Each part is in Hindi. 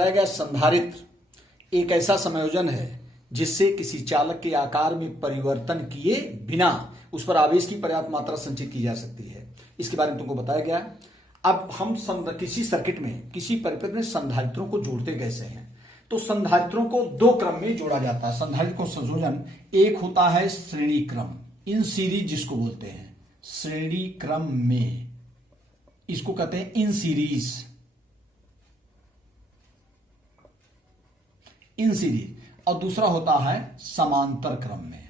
बताया गया संधारित्र एक ऐसा संयोजन है जिससे किसी चालक के आकार में परिवर्तन किए बिना उस पर आवेश की पर्याप्त मात्रा संचित की जा सकती है। इसके बारे में तुमको बताया गया। अब हम किसी सर्किट में, किसी परिपथ में संधारित्रों को जोड़ते कैसे हैं। तो संधारित्रों को दो क्रम में जोड़ा जाता है। संधारित्र को संयोजन एक होता है श्रेणी क्रम, इन सीरीज जिसको बोलते हैं, श्रेणी क्रम में, इसको कहते हैं इन सीरीज, इन सीरीज। और दूसरा होता है समांतर क्रम में,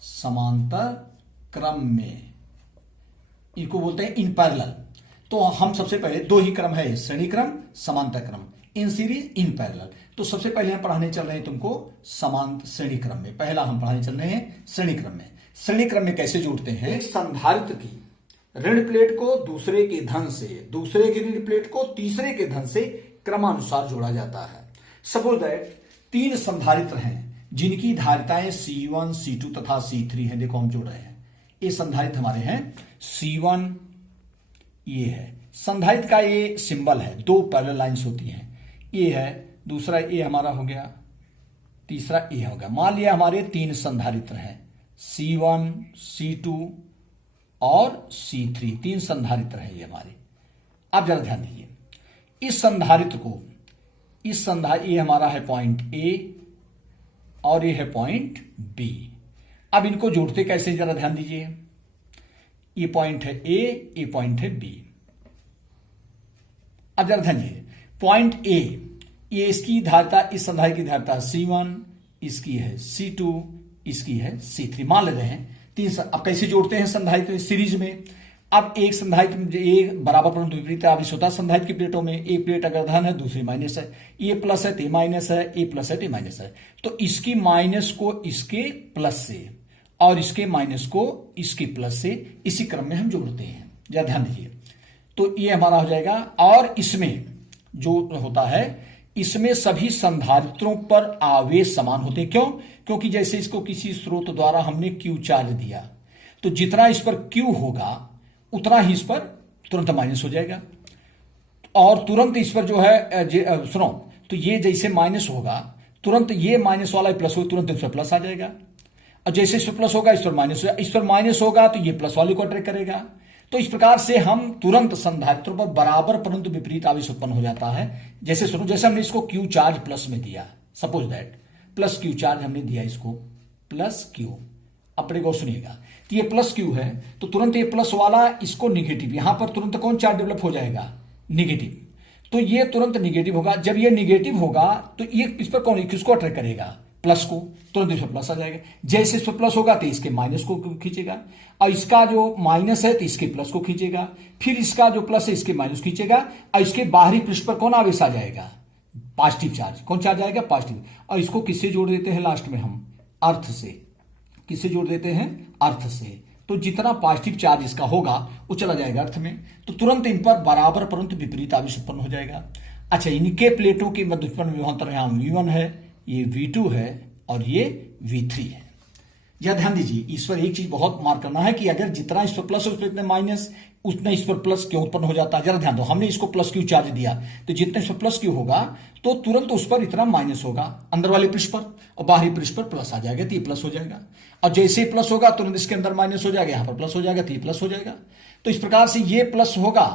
समांतर क्रम में, इनको बोलते हैं इन पैरेलल। तो हम सबसे पहले दो ही क्रम है, श्रेणी क्रम, समांतर क्रम, इन सीरीज, इन पैरेलल। तो सबसे पहले हम पढ़ाने चल रहे हैं तुमको समांतर श्रेणी क्रम में। पहला हम पढ़ाने चल रहे हैं श्रेणी क्रम में। श्रेणी क्रम में कैसे जोड़ते हैं? एक संधारित्र की ऋण प्लेट को दूसरे के धन से, दूसरे की ऋण प्लेट को तीसरे के धन से क्रमानुसार जोड़ा जाता है। सपोज दैट तीन संधारित्र हैं जिनकी धारिताएं C1, C2 तथा C3 है। देखो हम जोड़ रहे हैं, ये संधारित्र हमारे हैं C1, ये है संधारित्र का ये सिंबल है, दो पैरेलल लाइंस होती हैं, ये है, दूसरा ये हमारा हो गया, तीसरा ये हो गया। मान लिया हमारे तीन संधारित्र हैं C1, C2 और C3, तीन संधारित्र हैं ये हमारे। अब जरा ध्यान दीजिए, इस संधारित्र को, इस संधारित्र, ये हमारा है पॉइंट A और ये है पॉइंट B। अब इनको जोड़ते कैसे, जरा ध्यान दीजिए, ये पॉइंट है A, ये पॉइंट है B। अब जरा ध्यान दीजिए, पॉइंट A, ये इसकी धारिता, इस संधारित्र की धारिता C1, इसकी है C2, इसकी है C3। मान ले रहे हैं तीन। अब कैसे जोड़ते हैं संधारित्र सीरीज में? अब एक संधारित्र एक बराबर परंतु विपरीत आवेश होता है संधारित्र की प्लेटों में। एक प्लेट अगर धन है, दूसरी माइनस है, ये प्लस है तो ये माइनस है, ये प्लस है तो ये माइनस है। तो इसकी माइनस को इसके प्लस से और इसके माइनस को इसके प्लस से इसी क्रम में हम जोड़ते हैं। जरा ध्यान दीजिए, तो ये हमारा हो जाएगा। और इसमें जो होता है, इसमें सभी संधारित्रों पर आवेश समान होते हैं। क्यों? क्योंकि जैसे इसको किसी स्रोत द्वारा हमने Q चार्ज दिया, तो जितना इस पर Q होगा उतना ही इस पर तुरंत माइनस हो जाएगा। और तुरंत इस पर जो है सुनो, तो ये जैसे माइनस होगा, तुरंत ये माइनस वाला प्लस होगा, तुरंत इस पर प्लस आ जाएगा। और जैसे इस पर प्लस होगा, इस पर माइनस होगा, इस पर माइनस होगा तो ये प्लस वाले को अट्रैक्ट करेगा। तो इस प्रकार से हम तुरंत संधारित्रों पर बराबर परंतु विपरीत आवेश उत्पन्न हो जाता है। जैसे सुनो, जैसे हमने इसको Q चार्ज प्लस में दिया, suppose that plus Q charge हमने दिया इसको, प्लस Q। अपने को सुनिएगा, तो ये प्लस Q है, तो तुरंत ये प्लस वाला इसको निगेटिव, यहां पर तुरंत कौन चार्ज डेवलप हो जाएगा? निगेटिव। तो ये तुरंत निगेटिव होगा। जब ये निगेटिव होगा तो ये इस पर कौन, किसको अट्रैक्ट करेगा? प्लस को। तुरंत इस पर प्लस आ जाएगा। जैसे इस पर प्लस होगा तो इसके माइनस को खींचेगा, और इसका जो माइनस है तो इसके प्लस को खींचेगा, फिर इसका जो प्लस है इसके माइनस खींचेगा, और इसके बाहरी पृष्ठ पर कौन आवेश आ जाएगा? Positive charge. कौन चार्ज आएगा? पॉजिटिव। और इसको किससे जोड़ देते हैं लास्ट में हम? अर्थ से। किससे जोड़ देते हैं? अर्थ से। तो जितना पॉजिटिव चार्ज इसका होगा वो चला जाएगा अर्थ में, तो तुरंत इन पर बराबर परंतु विपरीत आवेश उत्पन्न हो जाएगा। अच्छा, इनके प्लेटों के मध्य उत्पन्न विभवांतर यहाँ V1 है, ये V2 है और ये V3 है। यह ध्यान दीजिए, इस पर एक चीज बहुत मार्क करना है कि अगर जितना इस पर प्लस उस पर इतने माइनस, उतना इस पर प्लस क्यों उत्पन्न हो जाता है। जरा ध्यान दो, हमने इसको प्लस Q चार्ज दिया, तो जितना इस पर प्लस Q होगा तो तुरंत उस पर इतना माइनस होगा अंदर वाले पृष्ठ पर, और बाहरी पृष्ठ पर प्लस आ जाएगा तो ये प्लस हो जाएगा। और जैसे ही प्लस होगा तुरंत इसके अंदर माइनस हो जाएगा, यहां पर प्लस हो जाएगा तो ये प्लस हो जाएगा। तो इस प्रकार से ये प्लस होगा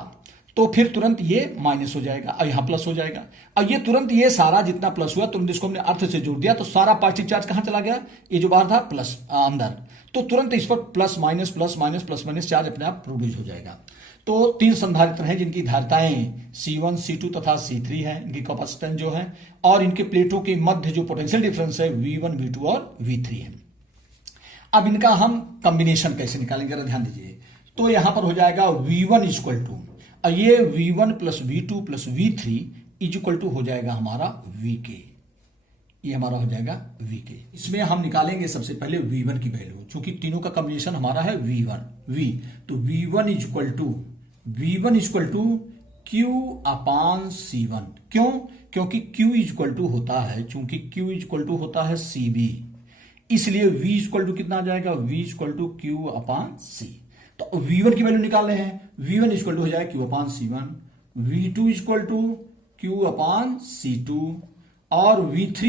तो फिर तुरंत ये माइनस हो जाएगा और यहां प्लस हो जाएगा। और ये तुरंत ये सारा जितना प्लस हुआ तुरंत इसको हमने अर्थ से जोड़ दिया, तो सारा पॉजिटिव चार्ज कहां चला गया? ये जो बाहर था प्लस अंदर, तो तुरंत इस पर plus minus plus minus plus minus charge अपने आप प्रोड्यूस हो जाएगा। तो तीन संधारित्र हैं जिनकी धारिताएं C1, C2 तथा C3 है, इनकी कैपेसिटेंस जो है, और इनके प्लेटों के मध्य जो पोटेंशियल डिफरेंस है V1, V2 और V3 है। अब इनका हम कॉम्बिनेशन कैसे निकालेंगे, जरा ध्यान दीजिए। तो यहां पर हो जाएगा V1 इक्वल टू, ये V1 plus V2 plus V3 equal to हो जाएगा हमारा VK। ये हमारा हो जाएगा VK। इसमें हम निकालेंगे सबसे पहले V1 की वैल्यू, क्योंकि तीनों का कॉम्बिनेशन हमारा है V1 तो V1 equal to Q upon C1। क्यों? क्योंकि Q इक्वल टू होता है, चूंकि Q इक्वल टू होता है CB, इसलिए V इक्वल टू कितना आ जाएगा? V equal to Q upon C। तो V1 की वैल्यू निकाल रहे हैं, V1 इक्वल टू हो जाएगा Q upon C1, V2 equal to Q/C2 और V3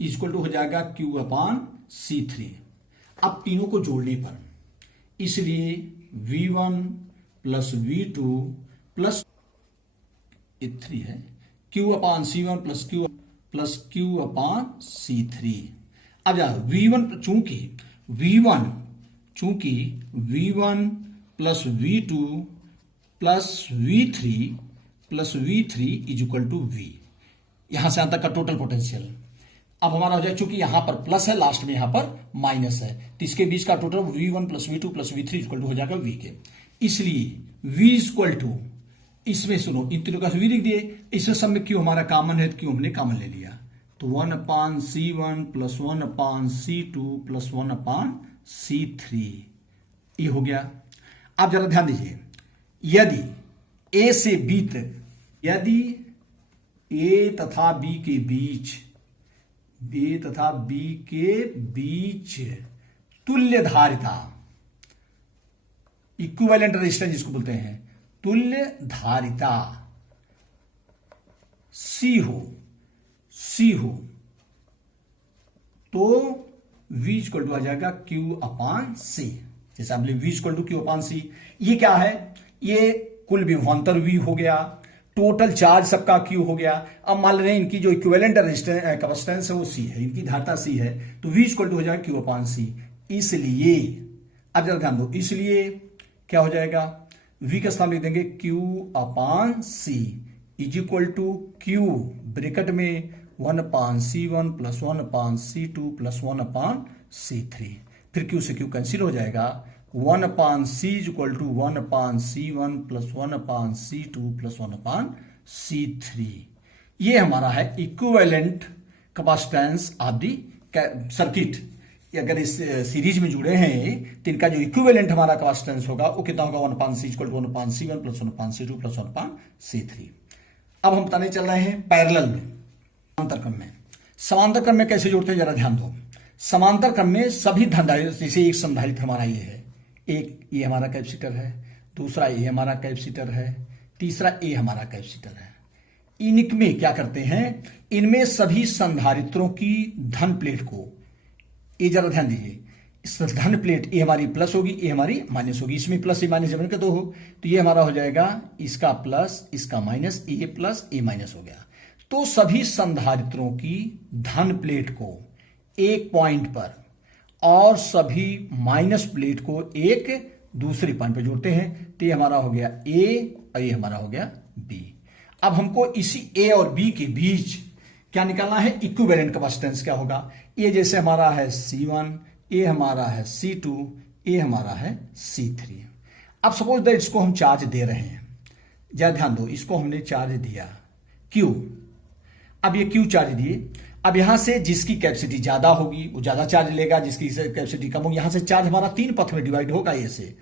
इक्वल टू हो जाएगा Q/C3। अब तीनों को जोड़ने पर, इसलिए V1 प्लस V2 प्लस 3 है Q/C1 प्लस Q/C3। अब जा चूंकि V1 plus V2 plus V3 is equal to V, यहां से यहां तक का टोटल पोटेंशियल। अब हमारा हो जाए, चूंकि यहां पर प्लस है, लास्ट में यहां पर माइनस है, तो इसके बीच का total V1 plus V2 plus V3 equal to हो जाएगा V के। इसलिए V इक्वल टू, इसमें सुनो, इन तीनों का V लिख दिए, इसमें सब में Q हमारा कॉमन है, Q हमने कॉमन ले लिया, तो 1/C1 plus 1/C2 plus 1/C3 ये हो गया। आप जरा ध्यान दीजिए, यदि A से B तक, यदि A तथा B के बीच तुल्य धारिता, इक्विवेलेंट रेजिस्टेंस जिसको बोलते हैं, तुल्य धारिता C हो तो V इक्वल टू आ जाएगा Q/C। जैसे आप V इक्वल टू Q/C, ये क्या है, ये कुल विभवांतर V हो गया, टोटल चार्ज सबका Q हो गया। अब मान रहे हैं इनकी जो इक्विवेलेंट कैपेसिटेंस है वो C है, इनकी धारिता C है, तो V इक्वल टू हो जाएगा Q/C। इसलिए अब जरा ध्यान दो, इसलिए क्या हो जाएगा, V का स्थान लिख देंगे Q/C is equal to Q bracket में 1/C1 plus 1/C2 plus 1/C3, फिर Q से Q कैंसिल हो जाएगा, 1/C is equal to 1/C1 plus 1/C2 plus 1/C3। ये हमारा है equivalent capacitance of the circuit. अगर इस सीरीज में जुड़े हैं तो इनका जो इक्विवेलेंट हमारा कैपेसिटेंस होगा वो कितना होगा, 1/C equal to 1/C1 plus 1/C2 plus 1/C3। अब हम बताने चल रहे हैं पैरेलल में, समांतर क्रम में। समांतर क्रम में कैसे जोड़ते हैं जरा ध्यान दो। समांतर क्रम में सभी धनधारिता, जैसे एक संधारित्र हमारा ये है, एक ये हमारा कैपेसिटर है, दूसरा ये हमारा कैपेसिटर है, तीसरा ये हमारा कैपेसिटर है। इनमें क्या करते हैं, इनमें सभी संधारित्रों की धन प्लेट को, ये जरा ध्यान दीजिए, इस धन प्लेट ये हमारी प्लस होगी, ये हमारी माइनस होगी, इसमें प्लस ये माइनस जब दो हो तो ये हमारा हो जाएगा इसका प्लस इसका माइनस, ये प्लस ये माइनस हो गया। तो सभी संधारित्रों की धन प्लेट को एक पॉइंट पर और सभी माइनस प्लेट को एक दूसरे पॉइंट पर जोड़ते हैं, तो ये हमारा हो गया A और ये हमारा हो गया B। अब हमको इसी A और B के बीच क्या निकालना है, इक्विवेलेंट कैपेसिटेंस क्या होगा। ये जैसे हमारा है C1, ये हमारा है C2, ये हमारा है C3। अब सपोज दैट इसको हम चार्ज दे रहे हैं, जरा ध्यान दो, इसको हमने चार्ज दिया Q। अब ये Q चार्ज दिए, अब यहां से जिसकी कैपेसिटी ज्यादा होगी वो ज्यादा चार्ज लेगा, जिसकी कैपेसिटी कम होगी, यहां से चार्ज हमारा 3 पथ में डिवाइड होगा। ये से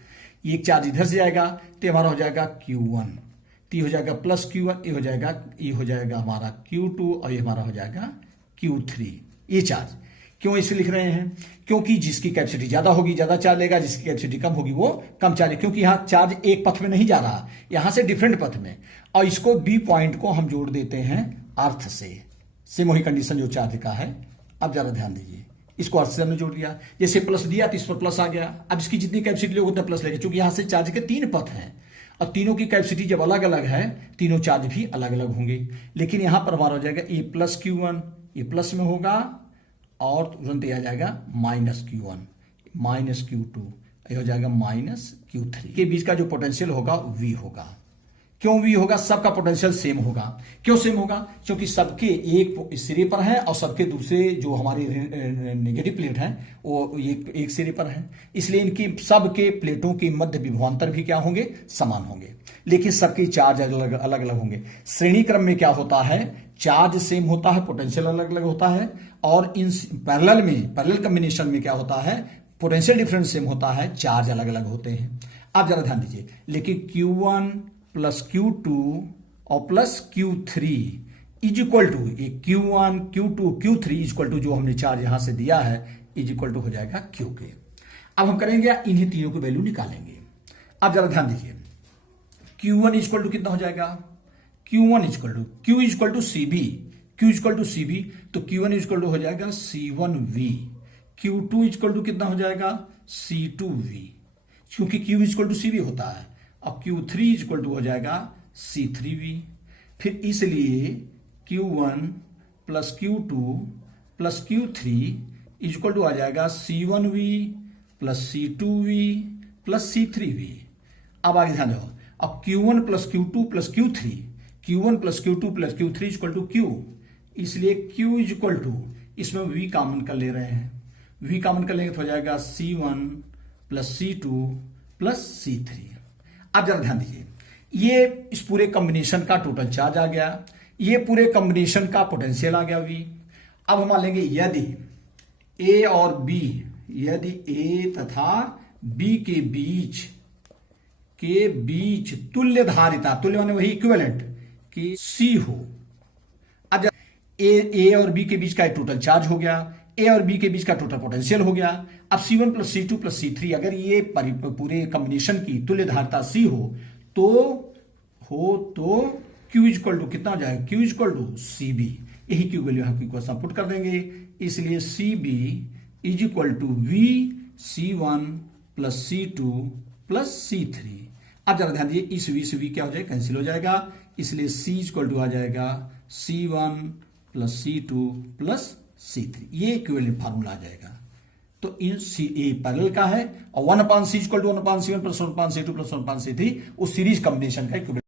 एक चार्ज इधर से जाएगा तो हमारा हो जाएगा Q1, तो ये हो जाएगा प्लस Q1, ये हो जाएगा हमारा Q2 और ये हमारा हो जाएगा Q3। ये चार्ज क्यों इसे लिख रहे हैं, क्योंकि जिसकी कैपेसिटी ज्यादा होगी ज्यादा चार्ज लेगा, जिसकी कैपेसिटी कम होगी वो कम चार्ज, क्योंकि यहां चार्ज एक पथ में नहीं जा रहा, यहां से डिफरेंट पथ में। और इसको B पॉइंट को हम जोड़ देते हैं अर्थ से, सेम वही कंडीशन जो चार्ज का है। अब जरा ध्यान दीजिए, इसको अर्थ से हमने जोड़ दिया, जैसे प्लस दिया तो इस पर प्लस आ गया। अब इसकी जितनी कैपेसिटी लोगे उतना प्लस लेगा, क्योंकि यहां से चार्ज के 3 पथ हैं और तीनों की कैपेसिटी जब अलग अलग है तीनों चार्ज भी अलग अलग होंगे। लेकिन यहां पर हमारा हो जाएगा ये प्लस Q1, ये प्लस में होगा और तुरंत आ जाएगा माइनस Q1 माइनस Q2, ये हो जाएगा माइनस Q3। के बीच का जो पोटेंशियल होगा V होगा। क्यों V होगा, सबका पोटेंशियल सेम होगा। क्यों सेम होगा, क्योंकि सबके एक सिरे पर है और सबके दूसरे जो हमारे नेगेटिव प्लेट हैं वो एक सिरे पर है, इसलिए इनकी सबके प्लेटों के मध्य विभवांतर भी क्या होंगे, समान होंगे, लेकिन सबके चार्ज अलग अलग होंगे। श्रेणी क्रम में क्या होता है, चार्ज सेम होता है, पोटेंशियल अलग अलग होता है, और इन पैरेलल कॉम्बिनेशन में क्या होता है, पोटेंशियल डिफरेंस सेम होता है, चार्ज अलग अलग होते हैं। आप जरा ध्यान दीजिए, लेकिन Q1 प्लस Q2 और plus Q3 is equal to Q1 Q2 Q3 is equal to जो हमने चार्ज यहां से दिया है इज इक्वल टू हो जाएगा Q के। अब हम करेंगे इन्हीं तीनों की वैल्यू निकालेंगे। अब जरा ध्यान दीजिए, Q1 इज इक्वल टू कितना हो जाएगा, Q1 is equal to Q is equal to CB, Q is equal to CB, तो Q1 इजक्वल टू हो जाएगा C1V, Q2 इजक्वल टू कितना हो जाएगा C2V, क्योंकि Q इजक्वल टू CB होता है। अब Q3 इजक्वल टू हो जाएगा C3V, फिर इसलिए Q1 plus Q2 plus Q3 is equal to आ जाएगा C1V plus C2V plus C3V। अब आगे ध्यान दो, अब Q1 plus Q2 plus Q3, Q1 plus Q2 plus Q3 is equal to Q, इसलिए Q इजक्वल टू, इसमें V कॉमन कर ले रहे हैं, V कॉमन कर लेंगे तो हो जाएगा C1 plus C2 plus C3। अब जरा ध्यान दीजिए, ये इस पूरे कॉम्बिनेशन का टोटल चार्ज आ गया, ये पूरे कॉम्बिनेशन का पोटेंशियल आ गया V। अब हम मान लेंगे यदि A और B, यदि A तथा B के बीच तुल्य धारिता, तुल्य माने वही इक्विवेलेंट कि C हो। अब जब A और B के बीच का टोटल चार्ज हो गया, A और B के बीच का टोटल पोटेंशियल हो गया। अब C1 plus C2 plus C3, अगर ये पूरे कॉम्बिनेशन की तुल्य धारिता C हो तो Q इजक्वल टू कितना हो जाएगा, Q इजक्वल टू CB, यही Q वैल्यू हम क्वेश्चन पुट कर देंगे, इसलिए CB is equal to V C1 plus C2 plus C3। अब जरा ध्यान दीजिए, इस V से V क्या हो जाएगा, कैंसिल हो जाएगा, इसलिए C इक्वल टू आ जाएगा C1 plus C2 plus C3, ये इक्विवेलेंट फार्मूला आ जाएगा। तो इन ए पैरेलल का है और 1/C equal to 1/C1 plus 1/C2 plus 1/C3 उस सीरीज कॉम्बिनेशन का इक्विवेलेंट